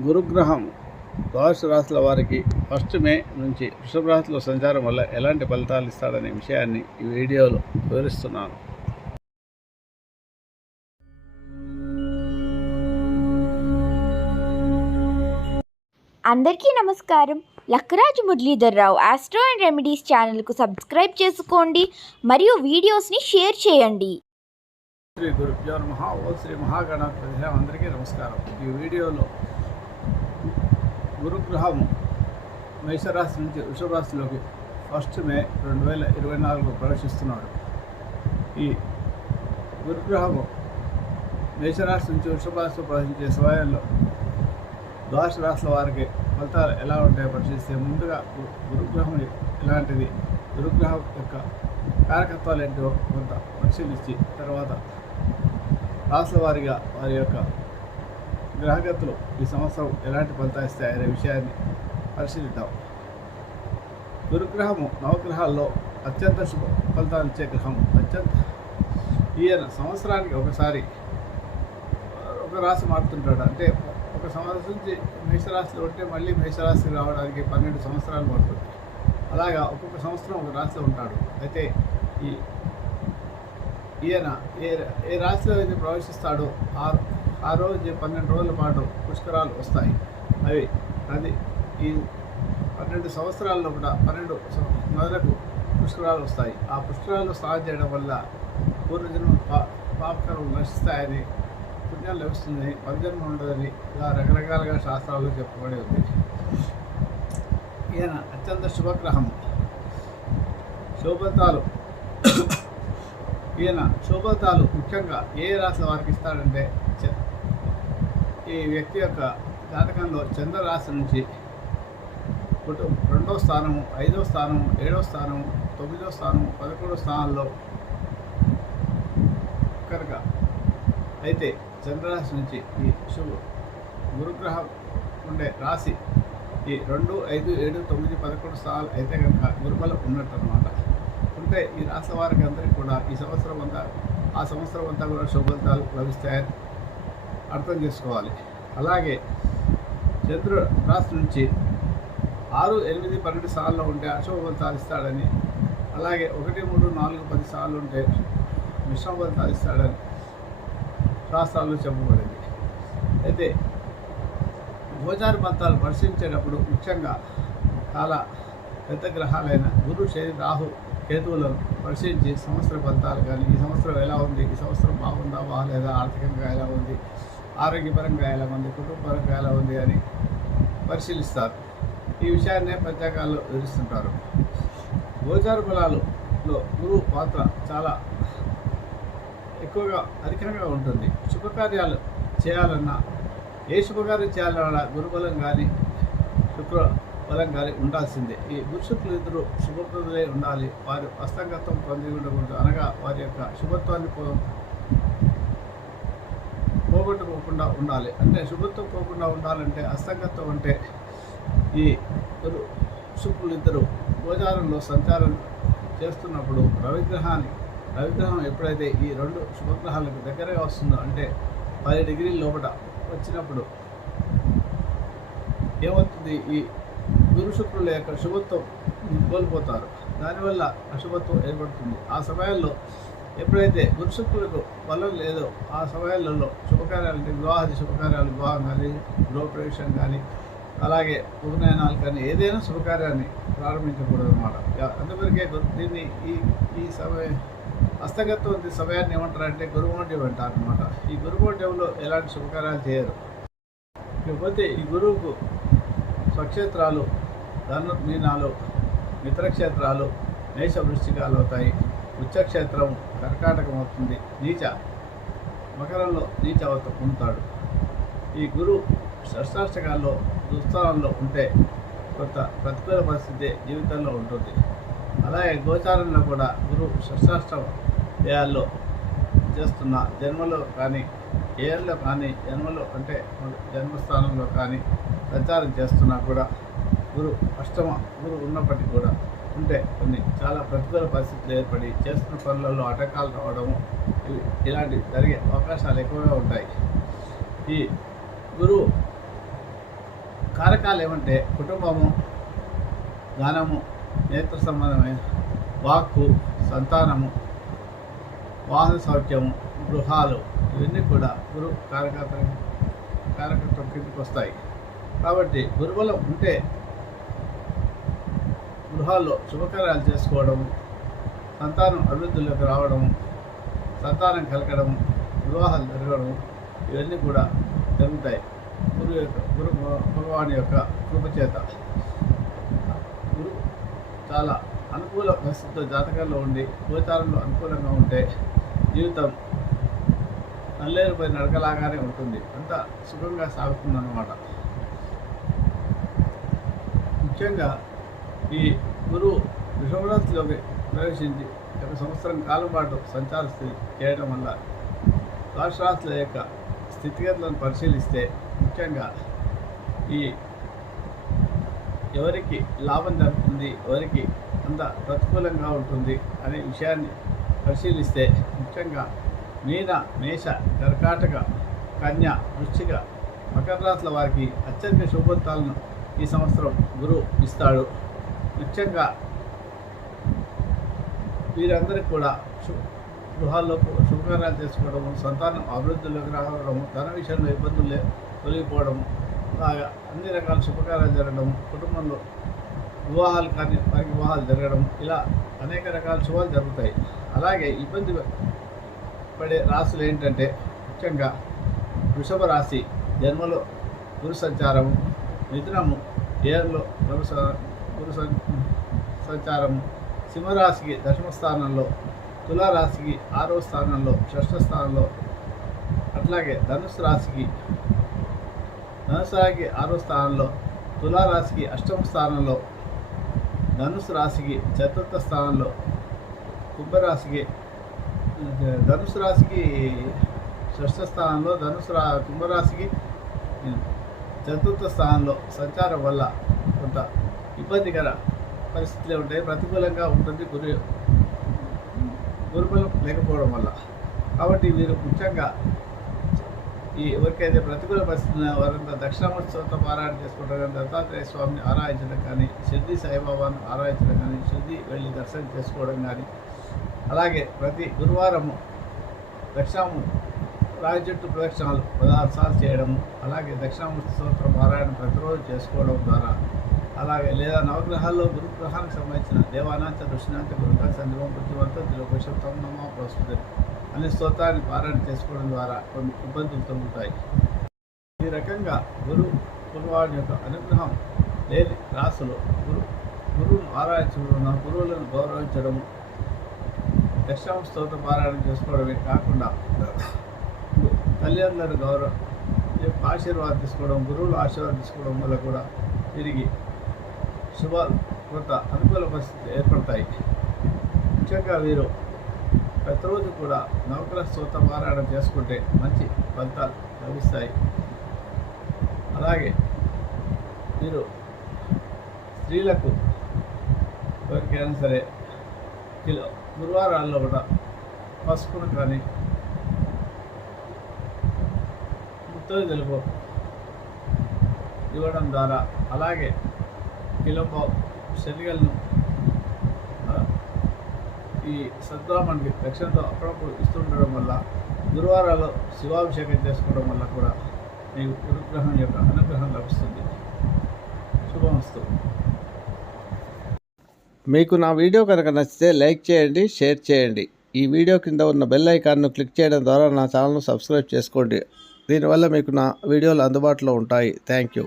గురుగ్రహం ద్వాదశ రాశుల వారికి ఫస్ట్ మే నుంచి వృషభ రాశిలో సంచారం వల్ల ఎలాంటి ఫలితాలు ఇస్తాడనే విషయాన్ని ఈ వీడియోలో వివరిస్తున్నాను. అందరికీ నమస్కారం. Lakkaraju Muralidharrao astro and remedies ఛానల్కు సబ్స్క్రైబ్ చేసుకోండి. మరియు వీడియోస్ని షేర్ చేయండి. శ్రీ గురుభ్యో నమ. ఓ శ్రీ మహాగణాధిపతి అందరికీ నమస్కారం. ఈ వీడియోలో గురుగ్రహం మేషరాశి నుంచి వృషభరాశిలోకి ఫస్ట్ మే రెండు వేల ఇరవై నాలుగులో ప్రవేశిస్తున్నాడు. ఈ గురుగ్రహము మేషరాశి నుంచి వృషభరాశిలో ప్రవేశించే సమయంలో ద్వాదశ రాశుల వారికి ఫలితాలు ఎలా ఉంటాయో పరిశీలిస్తే ముందుగా గు- గురుగ్రహం ఎలాంటిది గురుగ్రహం యొక్క కారకత్వాలు ఏంటో కొంత పరిశీలించి తర్వాత రాసుల వారిగా వారి యొక్క గ్రహగతులు ఈ సంవత్సరం ఎలాంటి ఫలితాలు ఇస్తాయనే విషయాన్ని పరిశీలిద్దాం. గురుగ్రహము నవగ్రహాల్లో అత్యంత శుభ ఫలితాలు ఇచ్చే గ్రహం. అత్యంత ఈయన సంవత్సరానికి ఒకసారి ఒక రాశి మారుతుంటాడు. అంటే ఒక సంవత్సరం నుంచి మేషరాశిలో ఉంటే మళ్ళీ మేషరాశికి రావడానికి పన్నెండు సంవత్సరాలు పడుతుంది. అలాగా ఒక్కొక్క సంవత్సరం ఒక రాశిలో ఉంటాడు. అయితే ఈ ఈయన ఏ ఏ రాశిలో అయితే ప్రవేశిస్తాడో ఆ ఆ రోజు పన్నెండు రోజుల పాటు పుష్కరాలు వస్తాయి. అవి అది ఈ పన్నెండు సంవత్సరాల్లో కూడా పన్నెండు నెలలకు పుష్కరాలు వస్తాయి. ఆ పుష్కరాలు స్నానం చేయడం వల్ల పూర్వజన్మ పా పాపకరం నశిస్తాయని పుణ్యం లభిస్తుందని పరిజన్మ ఉండదని ఇలా రకరకాలుగా శాస్త్రాల్లో చెప్పబడి ఉంది. ఈయన అత్యంత శుభగ్రహం. శోభతాలు. ఈయన శోభతాలు ముఖ్యంగా ఏ రాశి వారికి ఇస్తాడంటే ఈ వ్యక్తి యొక్క జాతకంలో చంద్ర రాశి నుంచి కుటు రెండో స్థానము ఐదో స్థానము ఏడో స్థానము తొమ్మిదో స్థానము పదకొండో స్థానాల్లో కనుక అయితే చంద్రరాశి నుంచి ఈ శుభ గురుగ్రహం ఉండే రాశి ఈ రెండు ఐదు ఏడు తొమ్మిది పదకొండు స్థానాలు అయితే కనుక గురుబలం ఉన్నట్టు అనమాట ఉంటే ఈ రాష్ట్ర వారికి అందరికీ కూడా ఈ సంవత్సరం అంతా ఆ సంవత్సరం అంతా కూడా శుభలితాలు లభిస్తాయని అర్థం చేసుకోవాలి. అలాగే చంద్రుడు రాశి నుంచి ఆరు ఎనిమిది పన్నెండు సార్లు ఉంటే అశోభం సాధిస్తాడని అలాగే ఒకటి మూడు నాలుగు పది సార్లు ఉంటే మిశ్రమ సాధిస్తాడని ఇస్తాడని శాస్త్రాల్లో చెప్పబడింది. అయితే గోచార ఫలితాలు పరిశీలించేటప్పుడు ముఖ్యంగా చాలా పెద్ద గ్రహాలైన గురు శని రాహు కేతువులను పరిశీలించి సంవత్సర పంతాలు కానీ ఈ సంవత్సరం ఎలా ఉంది ఈ సంవత్సరం బాగుందా బాగలేదా ఆర్థికంగా ఎలా ఉంది ఆరోగ్యపరంగా ఎలా ఉంది కుటుంబపరంగా ఎలా ఉంది అని పరిశీలిస్తారు. ఈ విషయాన్నే పంచాంగాల్లో వివరిస్తుంటారు. గోచార బలాలలో గురువు పాత్ర చాలా ఎక్కువగా అధికంగా ఉంటుంది. శుభకార్యాలు చేయాలన్నా ఏ శుభకార్యం చేయాలన్నా గురుబలం కానీ శుక్ర బలం కానీ ఉండాల్సిందే. ఈ గురుశుక్లు ఇద్దరు శుభప్రదులై ఉండాలి. వారు అస్తంగత్వం పొంది ఉండకూడదు అనగా వారి యొక్క శుభత్వాన్ని పోగొట్టుకోకుండా ఉండాలి. అంటే శుభత్వం పోకుండా ఉండాలంటే అస్తంగత్వం అంటే ఈ గురు శుక్రులు ఇద్దరు గోచారంలో సంచారం చేస్తున్నప్పుడు రవిగ్రహాన్ని రవిగ్రహం ఎప్పుడైతే ఈ రెండు శుభగ్రహాలకు దగ్గరగా వస్తుందో అంటే పది డిగ్రీల లోపల వచ్చినప్పుడు ఏమవుతుంది? ఈ గురు శుక్రుల యొక్క శుభత్వం కోల్పోతారు. దానివల్ల అశుభత్వం ఏర్పడుతుంది. ఆ సమయాల్లో ఎప్పుడైతే గురుశుక్రులకు బలం లేదో ఆ సమయాలలో శుభకార్యాలు అంటే వివాహాది శుభకార్యాలు వివాహం కానీ గృహప్రవేశం కానీ అలాగే ఉపనయనాలు కానీ ఏదైనా శుభకార్యాన్ని ప్రారంభించకూడదు అనమాట అందువరకే దీన్ని ఈ ఈ సమయ హస్తగత్వం సమయాన్ని ఏమంటారంటే గురుమోడ్యం అంటారు అనమాట ఈ గురుమోడ్యంలో ఎలాంటి శుభకార్యాలు చేయరు. ఇకపోతే ఈ గురువుకు స్వక్షేత్రాలు ధనుర్మీనాలు మిత్రక్షేత్రాలు మేష వృశ్చికాలు అవుతాయి. ఉచ్చక్షేత్రం కర్కాటకం అవుతుంది నీచ మకరంలో నీచ అవుత పొందుతాడు. ఈ గురు షష్టాష్టకాల్లో దుస్థానంలో ఉంటే కొంత ప్రతికూల పరిస్థితి జీవితంలో ఉంటుంది. అలాగే గోచారంలో కూడా గురు షష్టాష్టమ వ్యయాల్లో చేస్తున్న జన్మలో కానీ ఏళ్ళలో కానీ జన్మలో అంటే జన్మస్థానంలో కానీ ప్రచారం చేస్తున్నా కూడా గురు అష్టమ గురు ఉన్నప్పటికీ కూడా ఉంటే కొన్ని చాలా ప్రతికూల పరిస్థితులు ఏర్పడి చేస్తున్న పనులలో అటకాలు రావడము ఇవి ఇలాంటివి జరిగే అవకాశాలు ఎక్కువగా ఉంటాయి. ఈ గురువు కారకాలు ఏమంటే కుటుంబము ధనము నేత్ర సంబంధమైన వాక్కు సంతానము వాహన సౌఖ్యము గృహాలు ఇవన్నీ కూడా గురు కారకత్వం కారకత్వం కిందకి వస్తాయి. కాబట్టి గురుబలం ఉంటే గృహాల్లో శుభకార్యాలు చేసుకోవడం సంతానం అభివృద్ధిలోకి రావడం సంతానం కలగడం వివాహాలు జరగడం ఇవన్నీ కూడా జరుగుతాయి. గురువు యొక్క గురు భగవాన్ యొక్క కృపచేత గురు చాలా అనుకూల పరిస్థితితో జాతకంలో ఉండి గోచారంలో అనుకూలంగా ఉంటే జీవితం నల్లేరుపై నడకలాగానే ఉంటుంది. అంత సుఖంగా సాగుతుందన్నమాట. ముఖ్యంగా ఈ గురువు వృషభరాశిలోకి ప్రవేశించి ఒక సంవత్సరం కాలం పాటు సంచార స్థితి చేయడం వల్ల రాష్ట్రాల యొక్క స్థితిగతులను పరిశీలిస్తే ముఖ్యంగా ఈ ఎవరికి లాభం జరుగుతుంది ఎవరికి అంత ప్రతికూలంగా ఉంటుంది అనే విషయాన్ని పరిశీలిస్తే ముఖ్యంగా మీన మేష కర్కాటక కన్య వృశ్చిక మకర రాశుల వారికి అత్యధిక శుభత్వాలను ఈ సంవత్సరం గురువు ఇస్తాడు. ముఖ్యంగా వీరందరికీ కూడా గృహాల్లో శుభకార్యాలు చేసుకోవడము సంతానం అభివృద్ధిలోకి రావడము ధన విషయంలో ఇబ్బందులు లే- తొలగిపోవడము అలాగా అన్ని రకాల శుభకార్యాలు జరగడం కుటుంబంలో వివాహాలు కానీ వారికి వివాహాలు జరగడం ఇలా అనేక రకాల శుభాలు జరుగుతాయి. అలాగే ఇబ్బంది పడే రాశులు ఏంటంటే ముఖ్యంగా వృషభ రాశి జన్మలో గురు సంచారము మిథునము ఏర్లో గురు సంచారం సంచారము. సింహరాశికి దశమ స్థానంలో తులారాశికి ఆరవ స్థానంలో షష్ఠ స్థానంలో అట్లాగే ధనుసు రాశికి ధనుసు రాశికి ఆరో స్థానంలో తులారాశికి అష్టమ స్థానంలో ధనుసు రాశికి చతుర్థ స్థానంలో కుంభరాశికి ధనుసు రాశికి షష్ఠ స్థానంలో ధనుసు రా కుంభరాశికి చతుర్థ స్థానంలో సంచారం వల్ల కొంత ఇబ్బందికర పరిస్థితులు ఉంటాయి. ప్రతికూలంగా ఉంటుంది గురి గురుకులం లేకపోవడం వల్ల. కాబట్టి వీరు ముఖ్యంగా ఈ ఎవరికైతే ప్రతికూల పరిస్థితులు వారంతా దక్షిణామూర్తితో పారాయణ చేసుకుంటారు. కానీ దత్తాత్రేయ స్వామిని ఆరాధించడం కానీ షిర్ది సాయిబాబాను ఆరాధించడం కానీ షిర్ది వెళ్ళి దర్శనం చేసుకోవడం కానీ అలాగే ప్రతి గురువారము దక్షిణాము రాయజట్టు చెట్టు ప్రదక్షిణాలు పదహారు సార్లు చేయడము అలాగే దక్షిణామూర్తి స్తోత్ర పారాయణ ప్రతిరోజు చేసుకోవడం ద్వారా అలాగే లేదా నవగ్రహాల్లో గురుగ్రహానికి సంబంధించిన దేవానాంచ దృష్ణాంచ గురుగా సందివం బుద్ధివంత త్రిలోకేశ్వరం నమ ప్రస్తుతం అనే స్తోత్రాన్ని పారాయణ చేసుకోవడం ద్వారా కొన్ని ఇబ్బందులు తొలుగుతాయి. ఈ రకంగా గురు గురువాడి యొక్క అనుగ్రహం లేని రాసులు గురు గురువును ఆరాధించడం గురువులను గౌరవించడం దశాం స్తోత్ర పారాయణ చేసుకోవడమే కాకుండా తల్లిదండ్రులను గౌరవం ఆశీర్వాదం తీసుకోవడం గురువులు ఆశీర్వాదం తీసుకోవడం వల్ల కూడా తిరిగి శుభ కొంత అనుకూల పరిస్థితులు ఏర్పడతాయి. ముఖ్యంగా వీరు ప్రతిరోజు కూడా నౌకల స్తోత్ర పారాయణం చేసుకుంటే మంచి ఫలితాలు లభిస్తాయి. అలాగే మీరు స్త్రీలకు ఎవరికైనా సరే కిలో గురువారాల్లో కూడా పసుపును కానీ ముత్తది తెలుపు ఇవ్వడం ద్వారా అలాగే కిలో శనగలను ఈ సద్బ్రాహ్మణ్కి దక్షిణతో అప్పుడప్పుడు ఇస్తుండడం వల్ల గురువారాలు శివాభిషేకం చేసుకోవడం వల్ల కూడా మీకు గురుగ్రహం యొక్క అనుగ్రహం లభిస్తుంది. శుభమస్తు మీకు నా వీడియో కనుక నచ్చితే లైక్ చేయండి షేర్ చేయండి. ఈ వీడియో కింద ఉన్న బెల్ ఐకాన్ను క్లిక్ చేయడం ద్వారా నా ఛానల్ను సబ్స్క్రైబ్ చేసుకోండి. దీనివల్ల మీకు నా వీడియోలు అందుబాటులో ఉంటాయి. Thank you.